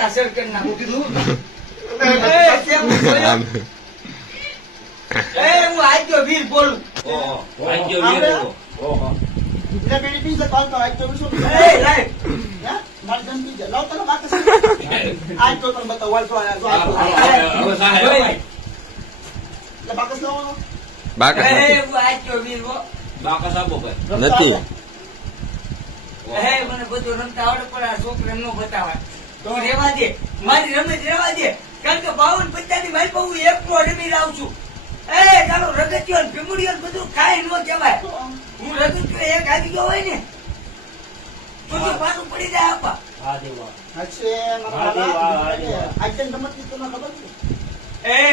50 કરી નાખું કીધું. હું આગ્યો વીર બોલું. આગ્યો વીર બોલો. ઓહો. એટલે બેડી પીઝા ખાતો આજ તો શું લાઈવ મારી જન પીઝા લાવ તને વાત આજ તો તને બતાવ વાલ તો આયા જો હવે સાહેબ એટલે બાકસ લાવવાનો બાકસ હું નથી. આગ્યો વીર હો. બાકસ આપો ભાઈ. નથી. મને બધું રમતા આવડે પણ આ છોકરા નો બતાવાય તો રેવા દે, મારી રમત રેવા દે. કારણ કે 52-50 ની મારી પાસે હું એકલો રમી રાવ છું. ચાલો રગતિયો ભીમુડીઓ બધું ખાઈ ન કહેવાય. હું રગતિયો એક આવી ગયો હોય ને તો પાછું પડી જાય આપા. હા દેવા. અચ્છે વાહ, વાહ, વાહ. આજ તને રમત ની તને ખબર છે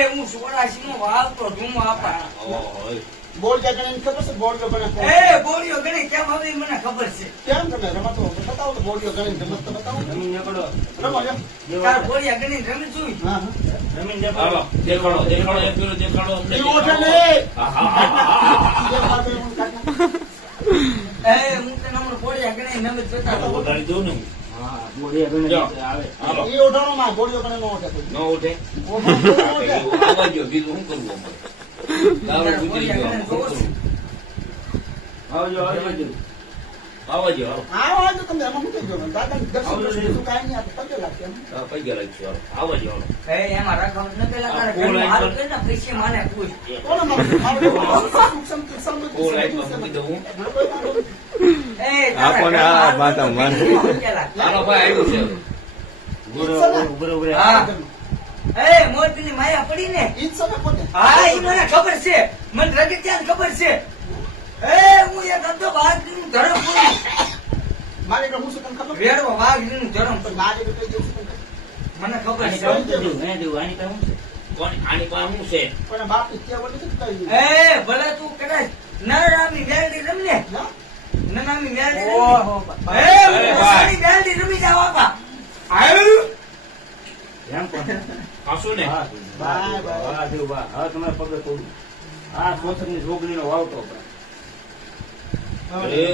હું 86 નો વાવતો ધૂમો આપા. ઓહો. બોલ કે ગણે ખબર છે બોલ કે ગણે બોલીઓ ગણી કેમ હવે મને ખબર છે. કેમ તમે રમતો બતાવો તો બોલ કે ગણે રમત તો બતાવો રમીન નીકળો. રમો લ્યો તાર બોલિયા ગણી રમી જોઈ. હા રમીન દેખાડો. દેખાડો એક પેલો દેખાડો અમને. ઈ ઓઠે ને હા, હા, હા, હા, હા. જે પાસે હું કાઢના હું તને હમણાં બોલિયા ગણી નમે આ તો જોતા વધારી દઉં ને હું. હા બોડીએ ગણે જો. આવે હાલો. ઈ ઓઠાનો માં બોલ્યો ગણે નો ઓઠે ન ઉઠે. ઓ માં નો ઓઠે આવા ગયો બીજું શું કરવું અમારે? દારૂ ગુજરી ગયો આમાં. શું કરવું? આવજો આવજો આવા ગયો હાલો. હા વાજ તમે એમાં મૂકી દો દાદા દર્શન શું કાઈ નહીં આપે પગે લાગે હા, પગે લાગશું હાલો. આવા ગયો હાલો. એમાં રાખવાનું ન પેલા આ કરે ફૂલ મારું આઈટમ. કે ને પૈસે મને પૂછ. કોણ મારું ફૂલ આઈટમ મૂકી દઉં હું. આપણને આ પાછા મારે. હાલો ભાઈ આવ્યું છે. બરોબર હા. મોરબીની માયા પડી ને ઈ જ છે પોતે હા ઈ મને ખબર છે, મને રગતિયાને ખબર છે. હું એક હતો વાઘનું ધરમ પૂરું મારે કે હું શું તને ખબર વેડવો વાઘનું ધરમ પણ મારે કે કઈ જવું છે મને ખબર આની છે. કામ દેવું હે દેવું આની કામ છે કોણ આની પાસે શું છે? પણ બાપ ત્યાં બોલે છે કઈ ભલે તું કદાચ નરામી વેલડી રમને ના નનામી વેલડી ઓહો રમી વેલડી રમી જાવ આપા. એમ કોણ ખાશું ને? હા બાય, બાય. હા દેવું બા હવે તમારે પગે થોડું આ કોથળની જોગણીનો વાવતો એ